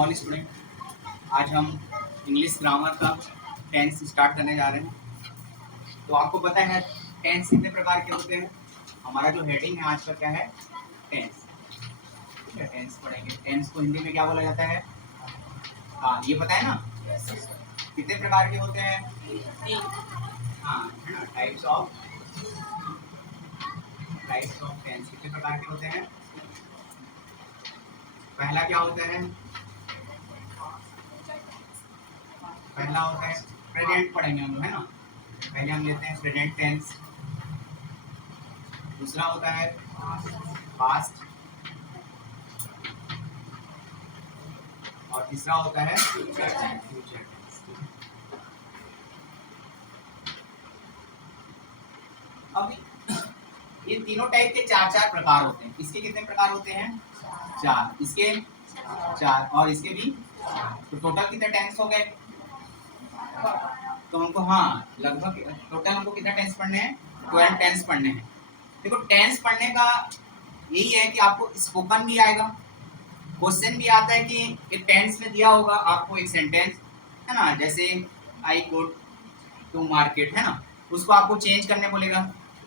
Small student. आज हम English grammar का टेंस स्टार्ट करने जा रहे हैं। तो आपको पता है टेंस कितने प्रकार के होते हैं। हमारा जो हेडिंग है आज का क्या है, टेंस। ठीक है, टेंस पढ़ेंगे। टेंस को हिंदी में क्या बोला जाता है? हाँ, ये पता है ना कितने प्रकार के होते हैं? हाँ, है ना, टाइप्स ऑफ टेंस कितने प्रकार के होते हैं। पहला क्या होता है? पहला होता है प्रेजेंट, पढ़ेंगे हम लोग, है ना। पहले हम लेते हैं प्रेजेंट टेंस। दूसरा होता है पास्ट और तीसरा होता है फ्यूचर। अब ये तीनों टाइप के चार चार प्रकार होते हैं। इसके कितने प्रकार होते हैं? चार। इसके चार और इसके भी। तो टोटल कितने टेंस हो गए? तो हमको लगभग टोटल हमको कितना टेंस पढ़ने हैं? 12 टेंस पढ़ने हैं। देखो, टेंस पढ़ने का यही है कि आपको स्पोकन भी आएगा, क्वेश्चन भी आता है कि एक टेंस में दिया होगा आपको एक सेंटेंस, है ना, जैसे आई गो टू मार्केट, है ना, उसको आपको चेंज करने बोलेगा,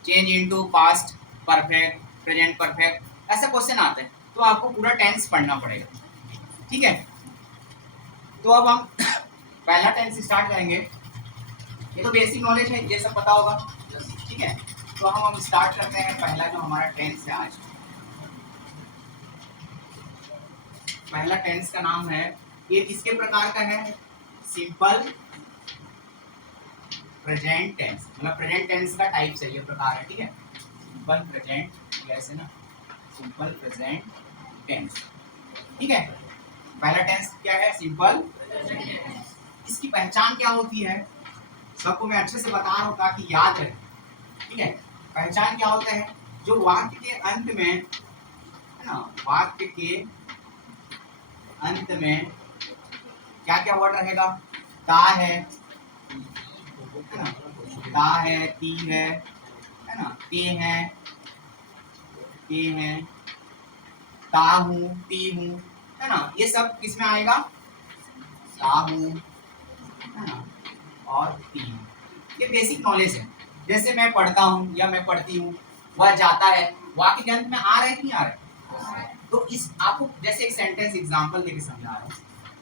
change into past perfect, present perfect, ऐसा क्वेश्चन आता है। तो आपको पूरा टेंस पढ़ना पड़ेगा। ठीक है, तो अब हम पहला टेंस स्टार्ट करेंगे। ये तो बेसिक नॉलेज है, ये सब पता होगा। ठीक है, तो हम स्टार्ट करते हैं। पहला जो हमारा टेंस है आज, पहला टेंस का नाम है, ये किसके प्रकार का है? सिंपल प्रेजेंट टेंस, मतलब प्रेजेंट टेंस का टाइप से ये प्रकार है। ठीक है, सिंपल प्रेजेंट, ऐसे ना, सिंपल प्रेजेंट टेंस। ठीक है, पहला टेंस क्या है? Simple present tense. इसकी पहचान क्या होती है? सबको मैं अच्छे से बता रहा हूँ ताकि याद रहे। ठीक है, पहचान क्या होता है? जो वाक्य के अंत में, है ना, वाक्य के अंत में क्या क्या वर्ड रहेगा? ता है ना, ता है, ती है ना, ते हैं, ता हूँ, ती हूँ, है ना, ये सब किस में आएगा? ता हूँ, है ना, और ती हूँ। ये बेसिक नॉलेज है। जैसे मैं पढ़ता हूँ या मैं पढ़ती हूँ, वह जाता है, वाक्य के अंत में आ रहा है कि नहीं आ रहा है? तो इस आपको जैसे एक सेंटेंस एग्जांपल देके समझा रहा हूँ,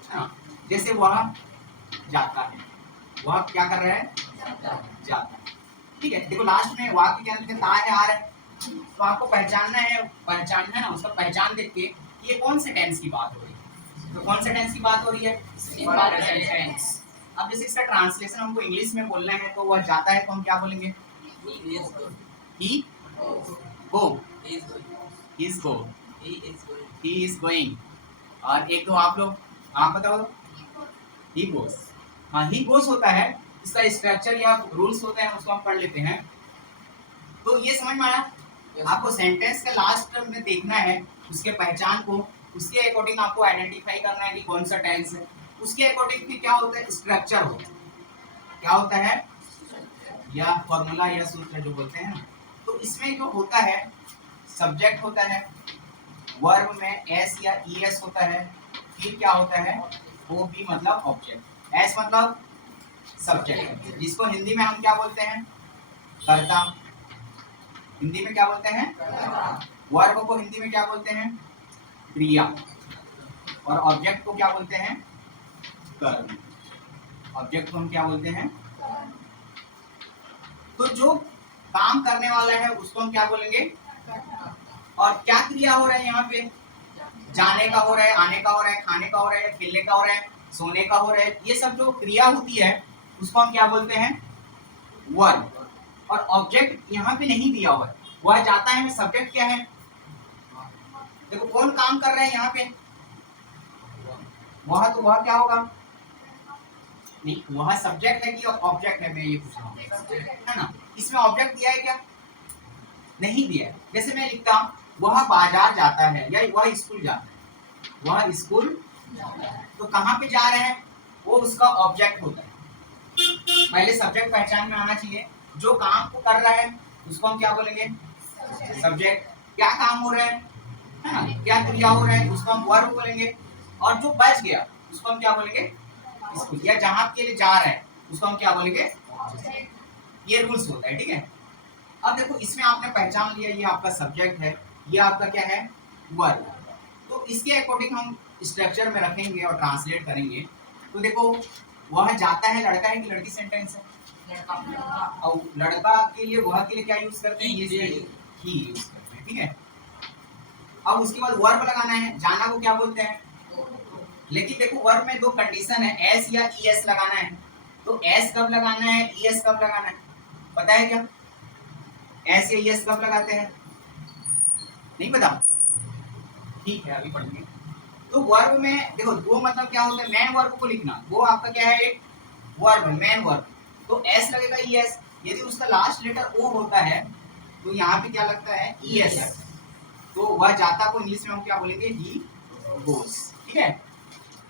है ना, जैसे वह जाता है, वह क्या कर रहा है? जाता है। ठीक है, देखो लास्ट में वाक्य के अंत में ता है, आ रहा है, तो आपको पहचानना है ना, उसका पहचान देख के ये कौन से टेंस की बात हो रही है। तो कौन से टेंस की बात हो रही है? Simple present tense. अब जैसे इसका ट्रांसलेशन हमको इंग्लिश में बोलना है, तो वह जाता है तो हम क्या बोलेंगे? ही गो, ही इज गोइंग। और एक तो आप लोग, आप बताओ, ही गोस। हाँ, ही गोस होता है। इसका स्ट्रक्चर या रूल्स होते हैं, उसको हम पढ़ लेते हैं। तो ये समझ में आया? आपको सेंटेंस का लास्ट में देखना है, उसके पहचान को, उसके अकॉर्डिंग आपको आइडेंटिफाई करना है कि कौन सा टेंस है। उसके अकॉर्डिंग फिर क्या होता है? स्ट्रक्चर होता है। क्या होता है? या फॉर्मूला या सूत्र जो बोलते हैं ना। तो इसमें जो होता है, सब्जेक्ट होता है, वर्ब में एस या ईएस होता है, फिर क्या होता है? वो भी मतलब ऑब्जेक्ट। एस मतलब सब्जेक्ट, जिसको हिंदी में हम क्या बोलते हैं? कर्ता। हिंदी में क्या बोलते हैं? वर्ब को हिंदी में क्या बोलते हैं? क्रिया। और ऑब्जेक्ट को क्या बोलते हैं? कर्म। ऑब्जेक्ट को हम क्या बोलते हैं? तो जो काम करने वाला है उसको हम क्या बोलेंगे? और क्या क्रिया हो रहा है यहाँ पे? जाने का हो रहा है, आने का हो रहा है, खाने का हो रहा है, खेलने का हो रहा है, सोने का हो रहा है, ये सब जो क्रिया होती है उसको हम क्या बोलते हैं? वर्ब। और ऑब्जेक्ट यहाँ पे नहीं दिया हुआ है, वह जाता है में सब्जेक्ट क्या है? देखो कौन काम कर रहा है यहाँ पे? वह, तो वह क्या होगा? नहीं, वह सब्जेक्ट है कि ऑब्जेक्ट है? मैं ये पूछ रहा हूँ, है ना। इसमें ऑब्जेक्ट दिया है क्या? नहीं दिया है। जैसे मैं लिखता हूँ वह बाजार जाता है या वह स्कूल जाता है, वह स्कूल, तो कहाँ पे जा रहे हैं? वो उसका ऑब्जेक्ट होता है। पहले सब्जेक्ट पहचान में आना चाहिए। जो काम को कर रहा है उसको हम क्या बोलेंगे? सब्जेक्ट। क्या काम हो रहा है ना, क्या क्रिया हो रहा है, उसको हम वर्ब बोलेंगे। और जो बच गया उसको हम क्या बोलेंगे, स्कूल, या जहां के लिए जा रहे हैं उसको हम क्या बोलेंगे, ये रूल्स होता है, ठीक है। अब देखो इसमें आपने पहचान लिया ये आपका सब्जेक्ट है, ये आपका क्या है, वर्ब। तो इसके अकॉर्डिंग हम स्ट्रक्चर में रखेंगे और ट्रांसलेट करेंगे। तो देखो वह जाता है लड़का है कि लड़की सेंटेंस है, और लड़का के लिए वह के लिए क्या यूज करते हैं, ये ही यूज करते हैं, ठीक है। अब उसके बाद वर्ब लगाना है, जाना को क्या बोलते हैं, लेकिन देखो वर्ब में दो कंडीशन है, एस या ईएस लगाना है। तो एस कब लगाना है, ईएस कब लगाना है, पता है क्या, एस या ईएस कब लगाते हैं, नहीं पता, ठीक है अभी पढ़ेंगे। तो वर्ब में देखो दो मतलब क्या होता है, मैन वर्ब को लिखना, वो आपका क्या है, एक वर्ब है, मैन वर्ब। तो एस लगेगा ईएस, यदि उसका लास्ट लेटर ओ होता है तो यहाँ पे क्या लगता है, ईएस। तो वह जाता को इंग्लिश में हम क्या बोलेंगे, ही गोस, ठीक है,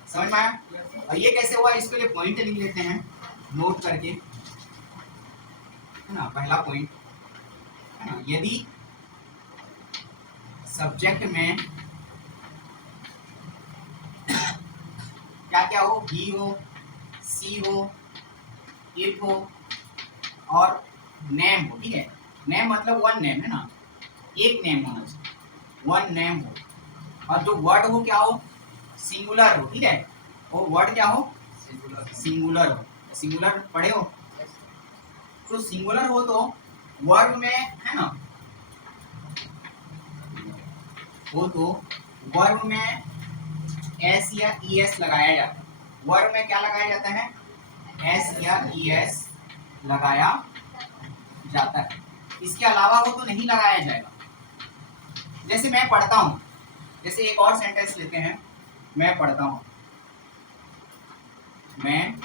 समझ में आया। और ये कैसे हुआ, इसके लिए पॉइंट लिख लेते हैं नोट करके, है ना। पहला पॉइंट है ना, यदि सब्जेक्ट में क्या क्या हो, ही हो, सी हो, इट हो और नेम हो, ठीक है। नेम मतलब वन नेम है ना, एक नेम होना चाहिए, वन नेम हो। और जो वर्ड हो क्या हो, सिंगुलर हो, ठीक है। वो वर्ड क्या हो, सिंगुलर हो। सिंगुलर पढ़े हो, तो सिंगुलर हो तो वर्ब में है ना, हो तो वर्ब में एस या ईएस लगाया जाता है। वर्ब में क्या लगाया जाता है, एस या ईएस लगाया जाता है। इसके अलावा हो तो नहीं लगाया जाएगा। जैसे मैं पढ़ता हूं, जैसे एक और सेंटेंस लेते हैं, मैं पढ़ता हूं, मैं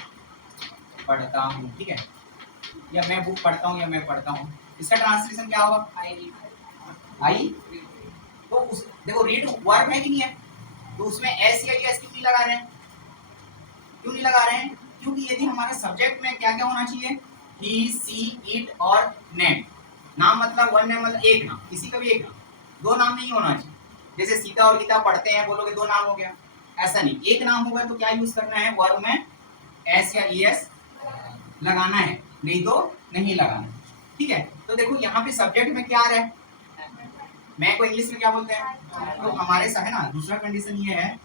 पढ़ता हूं, ठीक है, या मैं बुक पढ़ता हूं, या मैं पढ़ता हूं। इसका ट्रांसलेशन क्या होगा, आई। तो उस देखो रीड वर्ब है कि नहीं है, तो उसमें एस या ईएस क्यों नहीं लगा रहे हैं, क्यों नहीं लगा रहे हैं, क्योंकि यदि हमारे सब्जेक्ट में क्या क्या होना चाहिए, ही, सी, इट और नेम। नाम मतलब वन नेम मतलब एक नाम, किसी का भी एक नाम, दो नाम नहीं होना चाहिए। जैसे सीता और गीता पढ़ते हैं, बोलोगे दो नाम हो गया, ऐसा नहीं, एक नाम होगा। तो क्या यूज करना है, वर्ब में एस या ईएस लगाना है, नहीं तो नहीं लगाना, ठीक है। तो देखो यहाँ पे सब्जेक्ट में क्या आ रहा है, मैं को इंग्लिश में क्या बोलते हैं, तो हमारे साथ है ना, दूसरा कंडीशन ये है,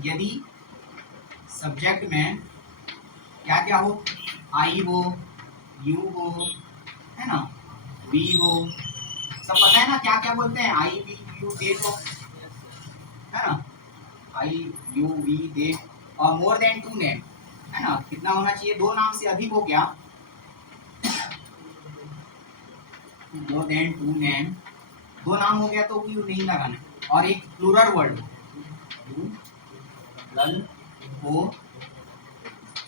यदि सब्जेक्ट में क्या क्या हो, आई हो, यू हो, है ना, वी हो, सब पता है ना क्या क्या बोलते हैं, आई वी यू दे हो, है ना, आई यू वी दे, और मोर देन टू नेम, है ना, कितना होना चाहिए, दो नाम से अधिक हो गया, मोर देन टू नेम, दो नाम हो गया तो यू नहीं लगाना, और एक प्लूरल वर्ड प्लूरल हो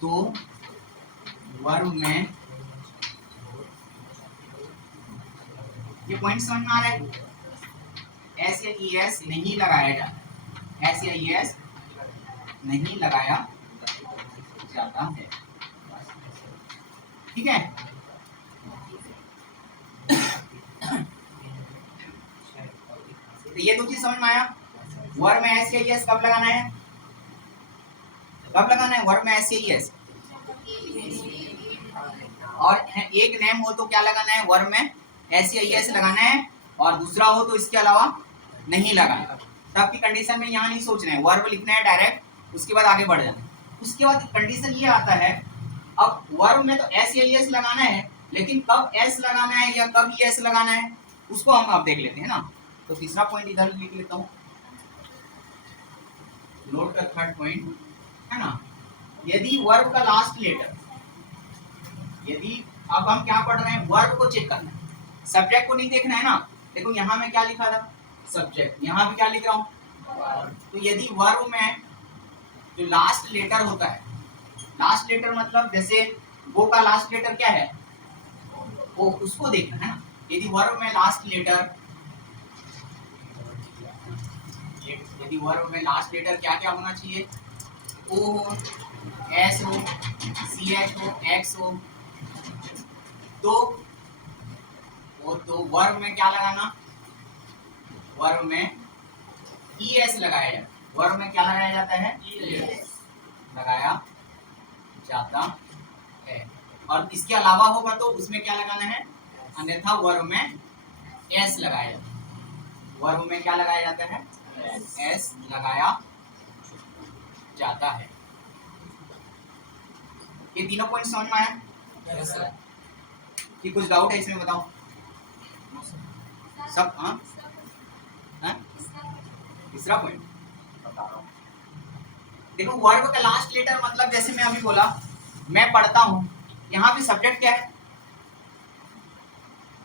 तो वर्ब में, ये पॉइंट समझ में आ रहा है, एस या ईएस नहीं लगाया जाता, एस या ईएस नहीं लगाया जाता है, ठीक है। तो ये दो चीज समझ में आया, वर्ब में एस या ईएस कब लगाना है, कब लगाना है वर्ब में एस या ईएस, और एक नेम हो तो क्या लगाना है, वर्ब में एस या ईएस लगाना है, और दूसरा हो तो इसके अलावा नहीं लगाना। तब की कंडीशन में यहाँ नहीं सोचना है, वर्ब लिखना है डायरेक्ट, उसके बाद आगे बढ़ जाना है। उसके बाद कंडीशन ये आता है, अब वर्ब में तो एस या ईएस लगाना है, लेकिन कब एस लगाना है या कब ईएस लगाना है उसको हम अब देख लेते हैं ना। तो तीसरा पॉइंट इधर लिख लेता हूँ, नोट का थर्ड पॉइंट है ना, यदि वर्ब का लास्ट लेटर, यदि अब हम क्या पढ़ रहे हैं, वर्ब को चेक करना है, सब्जेक्ट को नहीं देखना है ना। देखो यहाँ में क्या लिखा था, सब्जेक्ट, यहाँ पे क्या लिख रहा हूँ, तो यदि वर्ब में जो लास्ट लेटर होता है, लास्ट लेटर मतलब जैसे वो का लास्ट लेटर क्या है, वो उसको देखना है ना। यदि वर्ब में लास्ट लेटर, यदि वर्ब में लास्ट लेटर क्या क्या होना चाहिए, ओ हो, एस हो, सी एच हो, एक्स हो, तो वर्ब में क्या लगाना, वर्ब में ई एस लगाया जाए, वर्ब में क्या लगाया जाता है? लगाया जाता है। और इसके अलावा होगा तो उसमें क्या लगाना है? अन्यथा वर्ब में एस लगाया जाता है। वर्ब में क्या लगाया जाता है? एस लगाया जाता है। ये तीनों पॉइंट समझ में आया? Yes sir. कि कुछ डाउट है इसमें बताओ सब? हाँ, तीसरा पॉइंट बता रहा हूँ। देखो वर्ब का लास्ट लेटर मतलब जैसे मैं अभी बोला मैं पढ़ता हूँ, यहाँ पे सब्जेक्ट क्या है?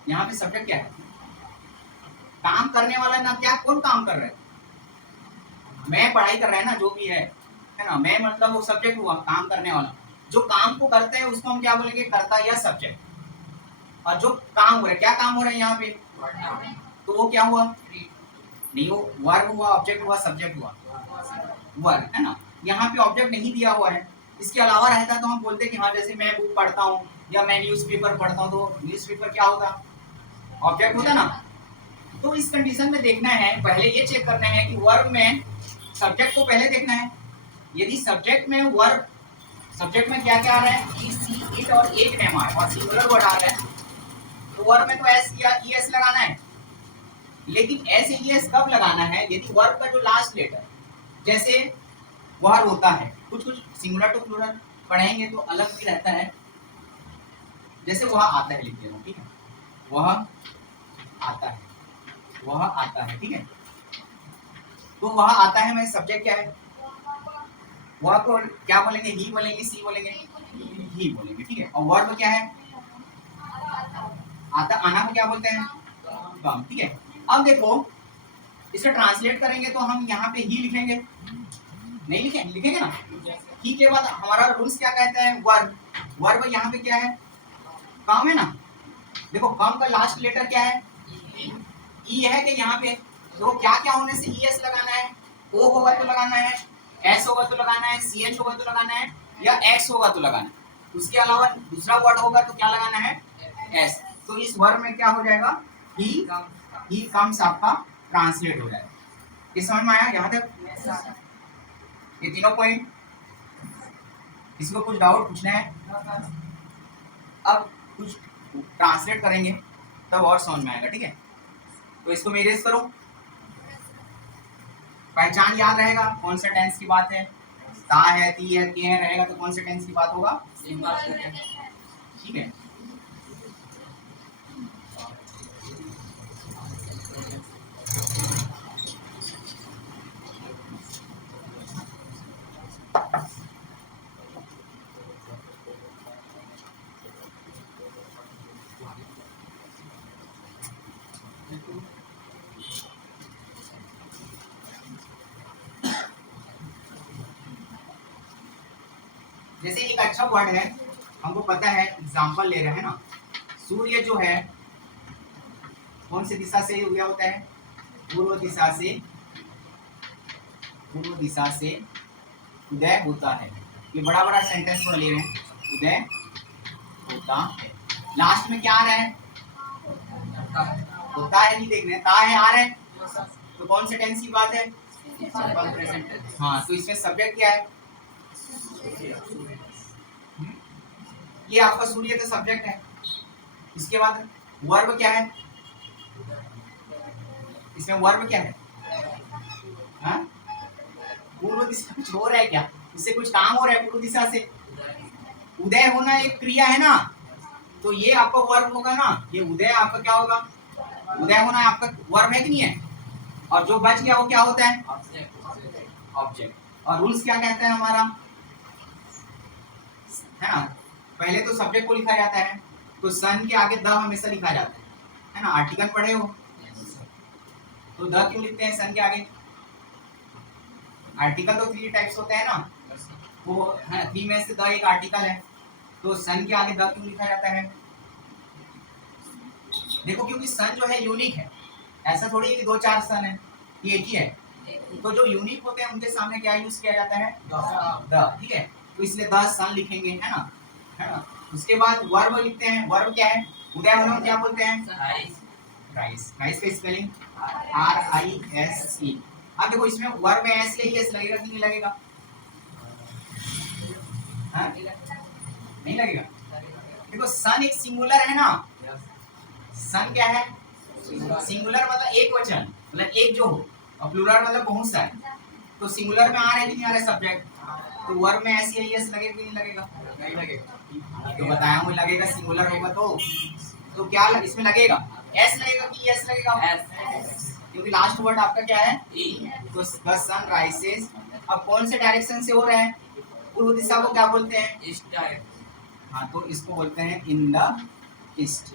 यहाँ पे सब्जेक्ट क्या है? काम करने वाला ना, क्या कौन काम कर रहा है? मैं पढ़ाई कर रहा है ना, जो भी है ना। मैं मतलब वो सब्जेक्ट हुआ, काम करने वाला। जो काम को करते हैं उसको हम क्या बोलेंगे? कर्ता या सब्जेक्ट। और जो काम हो रहा है, क्या काम हो रहा है यहाँ पे? तो वो क्या हुआ? नहीं, वो वर्ब हुआ, ऑब्जेक्ट हुआ, सब्जेक्ट हुआ, वर्ब है ना। यहाँ पे ऑब्जेक्ट नहीं दिया हुआ है। इसके अलावा रहता तो हम बोलते कि हाँ जैसे मैं बुक पढ़ता हूँ या मैं न्यूज़पेपर पढ़ता हूँ, तो न्यूज़पेपर क्या होता? ऑब्जेक्ट होता ना। तो इस कंडीशन में देखना है, पहले ये चेक करना है कि वर्ब में सब्जेक्ट को पहले देखना है। यदि सब्जेक्ट में वर्ब, सब्जेक्ट में क्या क्या आ रहा है? ही, सी, इट और एक नेम आ रहा है और सिंगुलर वर्ड आ रहा है, तो वर्ब में तो एस या ईएस लगाना है। लेकिन एस या ईएस कब लगाना है? यदि वर्ब का जो लास्ट लेटर, जैसे वर्ब होता है कुछ कुछ सिंगुलर टू प्लूरल पढ़ेंगे तो अलग भी रहता है। जैसे वह आता है लिख देना, ठीक है? वह आता है, वह आता है, ठीक है? तो वह आता है में सब्जेक्ट क्या है? वह को क्या बोलेंगे? ही बोलेंगे, सी बोलेंगे, ही बोलेंगे, ठीक है? और वर्ब क्या है? आता, आना को क्या बोलते हैं? कम, ठीक है? अब देखो इसे ट्रांसलेट करेंगे तो हम यहाँ पे ही लिखेंगे, नहीं लिखेंगे? लिखेंगे ना। ही के बाद हमारा रूल्स क्या कहता है? वर्ब। वर्ब यहाँ पे क्या है? काम है ना। देखो काम का लास्ट लेटर क्या है? ई है कि यहाँ पे? तो क्या क्या होने से ई एस लगाना है? ओ होगा तो लगाना है, एस होगा तो लगाना है, सी एच होगा तो लगाना है, या एक्स होगा तो लगाना है। उसके अलावा दूसरा वर्ड होगा तो क्या लगाना है? एस। तो इस वर्ड में क्या हो जाएगा? ही कम्स आपका ट्रांसलेट हो जाएगा। ये समझ में आया यहाँ तक? ये तीनों पॉइंट। इसको कुछ डाउट पूछना है? अब कुछ ट्रांसलेट करेंगे तब और समझ में आएगा, ठीक है? तो इसको मेरेज करो, पहचान याद रहेगा कौन सा टेंस की बात है। ता है, ती है, के है रहेगा तो कौन सा टेंस की बात होगा? ठीक है। जैसे एक अच्छा वर्ड है, हमको पता है, एग्जांपल ले रहे हैं ना। सूर्य जो है कौन सी दिशा से उदय होता है? पूर्व दिशा से, पूर्व दिशा से उदय होता है। ये बड़ा बड़ा सेंटेंस को ले रहे हैं, उदय होता है। लास्ट में क्या आ रहा है? होता है, नहीं देख रहे हैं, ता है, आ रहा है, तो कौन से टेंस की बात है? हाँ, तो इसमें सब्जेक्ट क्या है? ये आपका सूर्य तो सब्जेक्ट है। इसके बाद वर्ब क्या है? इसमें वर्ब क्या है? हाँ? पूर्व दिशा कुछ हो रहा है क्या? इससे कुछ काम हो रहा है पूर्व दिशा से? उदय होना एक क्रिया है ना, तो ये आपका वर्ब होगा ना। ये उदय आपका क्या होगा? उदय होना आपका वर्ब है कि नहीं है? और जो बच गया वो क्या होता है? ऑब्जेक्ट। और रूल्स क्या कहता है हमारा, है ना? पहले तो सब्जेक्ट को लिखा जाता है, तो सन के आगे द हमेशा लिखा जाता है ना? आर्टिकल पढ़े हो तो द क्यों लिखते हैं सन के आगे? आर्टिकल तो 3 टाइप्स होते हैं ना, वो है 3 में से द एक आर्टिकल है, तो सन के आगे द क्यों लिखा जाता है? देखो क्योंकि सन जो है यूनिक है, ऐसा थोड़ी है कि 2-4 सन है, ये एक ही है। तो जो यूनिक होते हैं उनके सामने क्या यूज किया जाता है? द, ठीक है? तो इसलिए द सन लिखेंगे, है ना? है ना? उसके बाद वर्ब लिखते हैं। वर्ब क्या है? उदय होने को क्या बोलते हैं? राइस। राइस का स्पेलिंग RISE, अब देखो इसमें वर्ब में एस या एस लगेगा कि नहीं लगेगा? हाँ? नहीं लगेगा। देखो सन एक सिंगुलर है ना, सन क्या है? सिंगुलर मतलब एक वचन, मतलब एक जो हो, और प्लूरल मतलब बहुत सारे। तो सिंगुलर में आ रहा है कि नहीं आ रहा है सब्जेक्ट, तो वर्ब में एस या एस लगेगा कि नहीं लगेगा? नहीं लगेगा। तो बताया हूँ लगेगा, सिंगुलर होगा तो क्या इसमें लगेगा? एस लगेगा कि एस लगेगा? एस, क्योंकि लास्ट वर्ड आपका क्या है? ई। तो द सन राइसेस, अब कौन से डायरेक्शन से हो रहा है? पूर्व दिशा को क्या बोलते हैं? East direction. हाँ, तो इसको बोलते हैं in the east.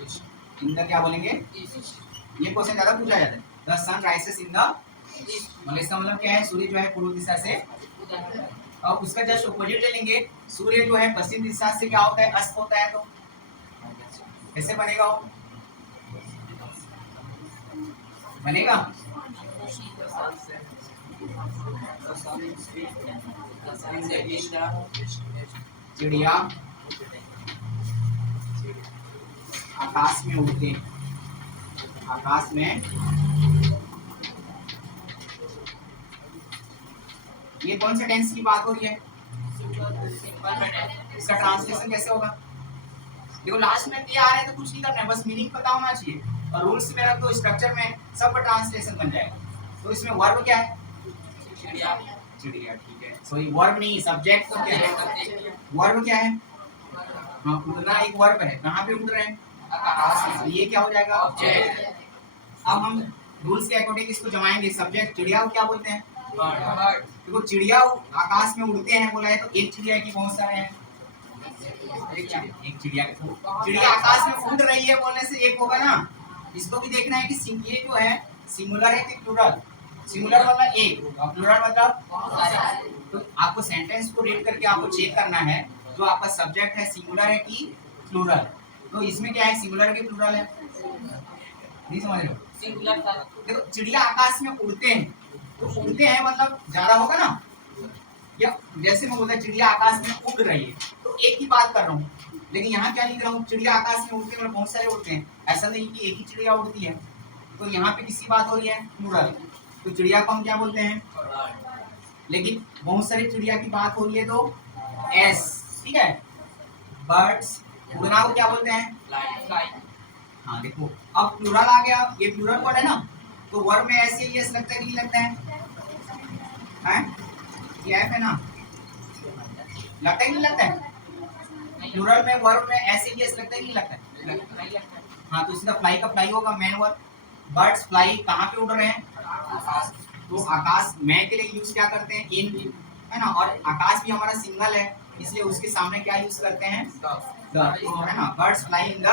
In the क्या बोलेंगे? ईस्ट। ये क्वेश्चन ज्यादा पूछा जाता है। The sun rises in the east, मतलब इसका मतलब क्या है? सूर्य जो है पूर्व दिशा से, और उसका जस्ट ऑपोजिट ले लेंगे, सूर्य जो है पश्चिम दिशा से क्या होता है? अस्त होता है। तो कैसे बनेगा वो? बनेगा चिड़िया आकाश में उड़ते, आकाश में, ये कौन से टेंस की बात हो रही है? इसका ट्रांसलेशन कैसे होगा? देखो लास्ट में दिया आ रहा है तो कुछ नहीं करना है, बस मीनिंग पता होना चाहिए, और रूल्स में रख दो, स्ट्रक्चर में सब का ट्रांसलेशन बन जाएगा। तो इसमें वर्ब क्या है? चिड़िया। चिड़िया, ठीक है। सॉरी वर्ब नहीं, सब्जेक्ट तो क्या है? वर्ब क्या है? हाँ, उड़ना एक वर्ब है। कहाँ पे उड़ रहे हैं? आकाश में। ये क्या हो जाएगा? ऑब्जेक्ट। अब हम रूल्स के अकॉर्डिंग इसको जमाएंगे। सब्जेक्ट चिड़िया को क्या बोलते हैं? बर्ड। देखो चिड़िया आकाश में उड़ते हैं बोला है, तो एक चिड़िया की बहुत सारे हैं? एक चिड़िया। चिड़िया आकाश में उड़ रही है बोलने से एक होगा ना। इसको भी देखना है कि ये जो है सिंगुलर है कि प्लूरल। सिंगुलर मतलब एक, और प्लूरल मतलब, तो आपको सेंटेंस को रीड करके आपको चेक करना है जो आपका सब्जेक्ट है सिंगुलर है कि प्लूरल। तो इसमें क्या है, सिंगुलर है कि प्लूरल है? नहीं समझ रहे हो? सिंगुलर। देखो चिड़िया आकाश में उड़ते हैं, तो उड़ते हैं मतलब ज्यादा होगा ना, या जैसे मैं बोलता चिड़िया आकाश में उड़ रही है, तो एक ही बात कर रहा हूँ। लेकिन यहाँ क्या लिख रहा हूँ? चिड़िया आकाश में उड़ते हैं, बहुत सारे उड़ते हैं, ऐसा नहीं कि एक ही चिड़िया उड़ती है। तो यहाँ पे किसकी बात हो रही है? प्लूरल। तो चिड़िया को हम क्या बोलते हैं? लेकिन बहुत सारी चिड़िया की बात हो रही है तो एस, ठीक है। बर्ड्स, उड़ना को क्या बोलते हैं? फ्लाई। हाँ देखो अब प्लूरल आ गया, ये प्लूरल वर्ड है ना, तो वर्ड में ऐसे ही एस लगता है कि नहीं लगता है? ये एफ है ना, लगता है कि नहीं लगता है? प्लूरल में वर्ब में ऐसे ही एस लगता है कि नहीं लगता है? हाँ, तो सीधा फ्लाई का फ्लाई होगा मेन वर्ब। बर्ड्स फ्लाई कहाँ पे उड़ रहे हैं? आकाश। तो आकाश मैं के लिए यूज क्या करते हैं? इन, है ना, और आकाश भी हमारा सिंगल है, इसलिए उसके सामने क्या यूज करते हैं? द, तो है ना, बर्ड्स फ्लाई इन द।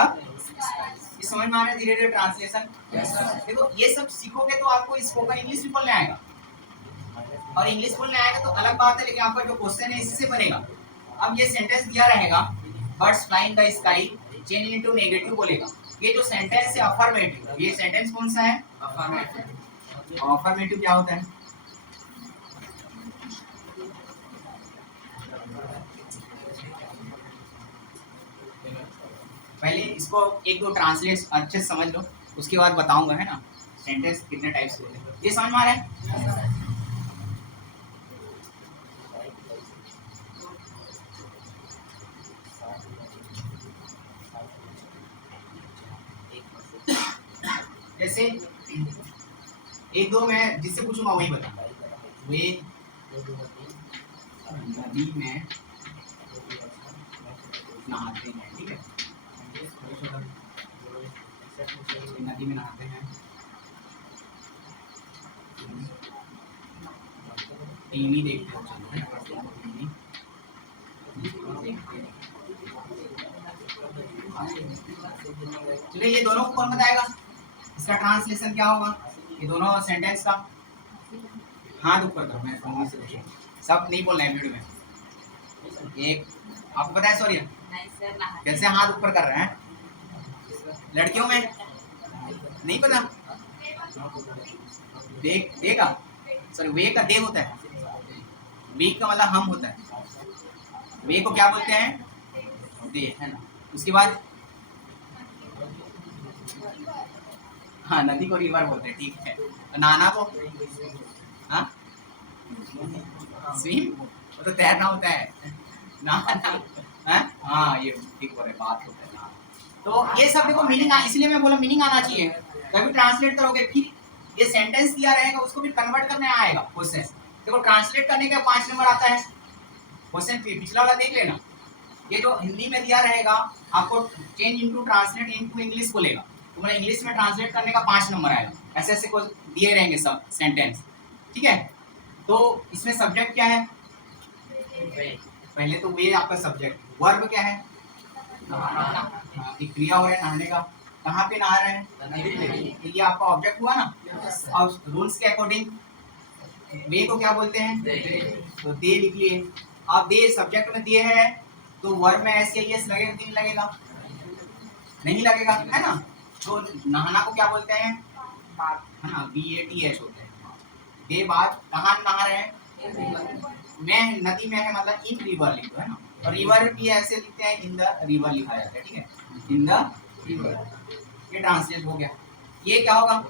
समझ में आ रहा है धीरे धीरे ट्रांसलेशन? देखो ये सब सीखोगे तो आपको स्पोकन इंग्लिश भी बोलने आएगा, और इंग्लिश बोलने आएगा तो अलग बात है, लेकिन आपका जो क्वेश्चन है इससे बनेगा। अब ये सेंटेंस दिया रहेगा, birds fly in the sky, change into negative बोलेगा। ये जो सेंटेंस है अफर्मेटिव, ये सेंटेंस कौन सा है? अफर्मेटिव। अफर्मेटिव क्या होता है? पहले इसको एक दो ट्रांसलेट अच्छे से समझ लो, उसके बाद बताऊंगा, है ना, सेंटेंस कितने टाइप्स होते हैं। ये समझ में आ रहा है? जैसे एक दो मैं जिससे पूछूंगा वही बता। वे नदी में नहाते हैं, ठीक है, नदी में नहाते हैं, टीवी देखते हो, चलिए ये दोनों को कौन बताएगा? इसका ट्रांसलेशन क्या होगा? ये दोनों सेंटेंस का हाथ ऊपर करो, मैं फोन से देखिए, सब नहीं बोलना है वीडियो में। एक आपको पता है सॉरी कैसे हाथ ऊपर कर रहे हैं लड़कियों में? नहीं पता? देख देगा, सॉरी वे का दे होता है, वे का मतलब हम होता है, वे को क्या बोलते हैं? दे, है ना। उसके बाद हाँ, नदी को रिवर बोलते हैं, ठीक है। नाना को हाँ स्विम, वो तो तैरना होता है ना ना। हाँ ये ठीक हो रहा है, बात होता है ना। तो ये सब देखो मीनिंग, इसलिए मैं बोला मीनिंग आना चाहिए, तभी ट्रांसलेट करोगे। फिर ये सेंटेंस दिया रहेगा उसको भी कन्वर्ट करने आएगा क्वेश्चन। देखो ट्रांसलेट करने का 5 नंबर आता है क्वेश्चन, पिछला वाला देख लेना। ये जो हिंदी में दिया रहेगा आपको change into translate into English बोलेगा, तो मैंने इंग्लिश में ट्रांसलेट करने का 5 नंबर आएगा। ऐसे ऐसे दिए रहेंगे सब सेंटेंस, ठीक है। तो इसमें सब्जेक्ट क्या है, पहले तो वे आपका सब्जेक्ट, वर्ब क्या है, एक क्रिया हो रहा है नहाने का, कहाँ पे नहा रहे हैं, तो ये आपका ऑब्जेक्ट हुआ ना। और रूल्स के अकॉर्डिंग वे को क्या बोलते हैं, तो दे लिख लिए। अब दे सब्जेक्ट में दिए है, तो वर्ब में एस या एस लगेगा कि नहीं लगेगा, नहीं लगेगा, है ना। तो नहाना को क्या बोलते हैं, है ना, BATH होते हैं। दे बाद कहाँ नहा रहे हैं, में नदी में है, मतलब इन रिवर लिखो, है ना। और रिवर भी ऐसे लिखते हैं, इन द रिवर लिखा जाता है, ठीक है, इन द रिवर। ये ट्रांसलेट हो गया। ये क्या होगा,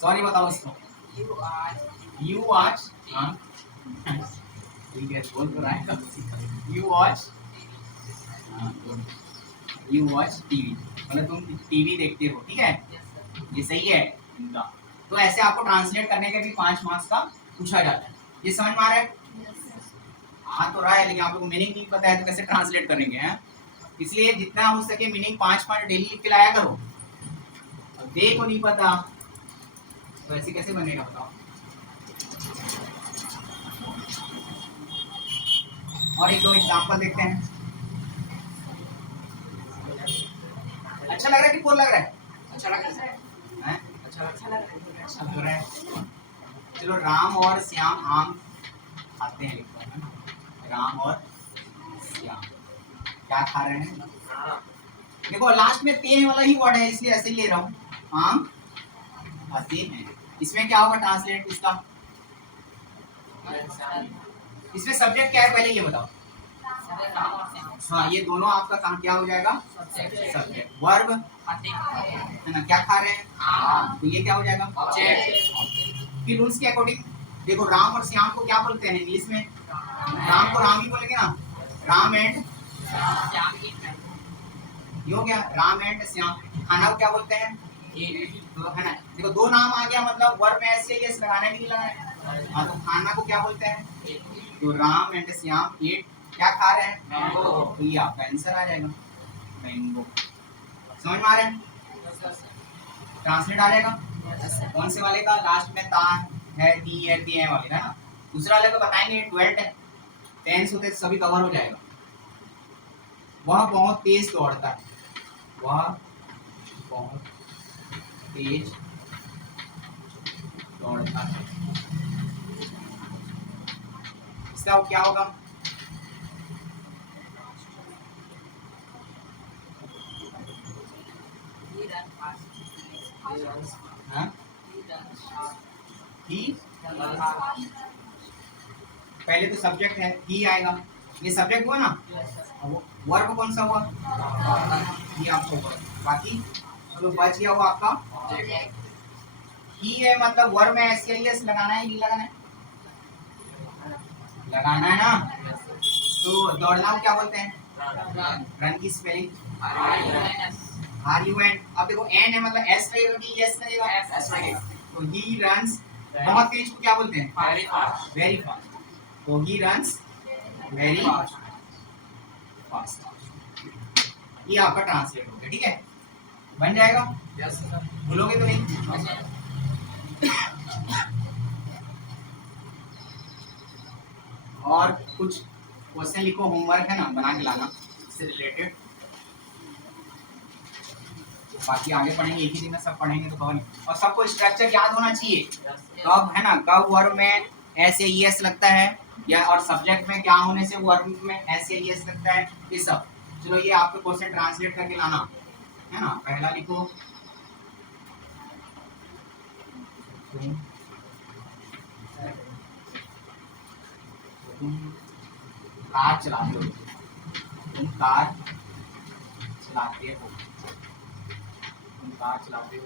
सॉरी बताओ इसको, यू वॉच, हाँ ठीक है बोल तो रहा है, you watch, you watch TV, मतलब तुम टीवी देखते हो, ठीक है, ये सही है इनका। तो ऐसे आपको ट्रांसलेट करने के भी 5 मार्क्स का पूछा जाता है। ये समझ में आ रहा है, आ तो रहा है, लेकिन आप लोगों को मीनिंग नहीं पता है तो कैसे ट्रांसलेट करेंगे, हैं। इसलिए जितना हो सके मीनिंग 5-5 डेली लिख के लाया करो। दे को नहीं पता तो ऐसे कैसे बनेगा बताओ। और एक दो एग्जांपल देखते हैं। अच्छा लग रहा है कि बोर लग रहा है, अच्छा लग रहा है, अच्छा लग रहा है। चलो राम और श्याम आम खाते हैं, लिखते हैं ना, राम और श्याम क्या खा रहे हैं। देखो लास्ट में ते वाला ही वर्ड है, इसलिए ऐसे ही ले रहा हूँ, आम खाते हैं। इसमें क्या होगा ट्रांसलेट इसका, इसमें सब्जेक्ट क्या है पहले ये बताओ। हाँ ये दोनों आपका कहाँ क्या हो जाएगा, सब्जेक्ट। वर्ब है ना, क्या खा रहे हैं, तो ये क्या हो जाएगा ऑब्जेक्ट। फिर रूल्स के अकॉर्डिंग देखो, राम और श्याम को क्या बोलते हैं इंग्लिश में, राम को राम ही बोलेंगे ना, राम एंड ये हो गया, राम एंड श्याम। खाना को क्या बोलते हैं, तो है ना, देखो दो नाम आ गया, मतलब वर्ब में ऐसे ये लगाना नहीं लगाना। हाँ तो खाना को क्या बोलते हैं, तो राम एंड श्याम ईट, क्या खा रहे हैं, मैंगो, तो ये आपका आंसर आ जाएगा मैंगो। समझ में आ रहा है, ट्रांसलेट आ जाएगा। कौन से वाले का, लास्ट में ता है, दी है, ती है वाले, है ना। दूसरा वाले को बताएंगे, ट्वेल्थ टेंस होते सभी कवर हो जाएगा। वह बहुत तेज दौड़ता है, वह बहुत तेज दौड़ता है, इसका क्या होगा, हाँ? ही, पहले तो सब्जेक्ट है ही आएगा, ये सब्जेक्ट हुआ ना, वर्ब कौन सा हुआ, ये आपको वर्ब, बाकी तो बच गया हुआ आपका ही है, मतलब वर्ब में एस या एस लगाना है, नहीं लगाना है, लगाना है ना। तो दौड़ना को क्या बोलते हैं, रन की स्पेलिंग आर यू एन। अब देखो एन है, मतलब एस लगेगा कि एस लगेगा, एस लगेगा। तो ही रन्स, बहुत तेज को क्या बोलते हैं, वेरी फास्ट, तो ही रन्स वेरी फास्ट। ये आपका ट्रांसलेट हो गया, ठीक है, बन जाएगा, भूलोगे तो नहीं। और कुछ क्वेश्चन लिखो, होमवर्क है ना, बना के लाना इससे रिलेटेड। बाकी आगे पढ़ेंगे, एक ही दिन में सब पढ़ेंगे तो कौन। और सबको स्ट्रक्चर याद होना चाहिए, कब है ना, कब वर्ब में एस या एस लगता है, या और सब्जेक्ट में क्या होने से वर्ब में एस या एस लगता है, ये सब। चलो ये आपको क्वेश्चन ट्रांसलेट करके लाना है ना। पहला लिखो, तुम कार चलाते हो, तुम कार चलाते हो, तुम कार चलाते हो,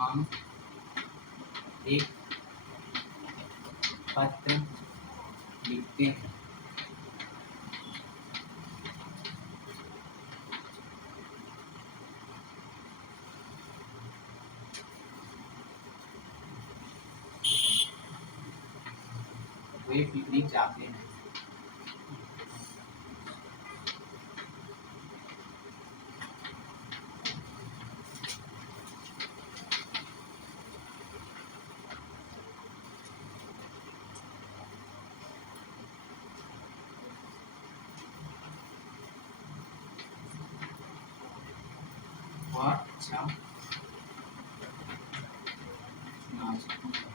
हम एक पत्र लिखते हैं। वे पिकनिक जाते हैं। वह अच्छा नाचता है।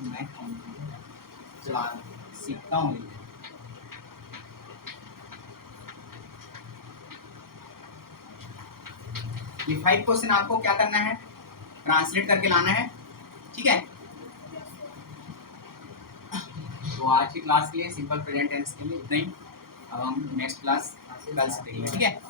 मैं चला सीखता हूँ। ये 5 क्वेश्चन आपको क्या करना है, ट्रांसलेट करके लाना है, ठीक है। तो आज की क्लास के लिए सिंपल प्रेजेंट टेंस के लिए इतना ही। अब हम नेक्स्ट क्लास कल से देखेंगे, ठीक है।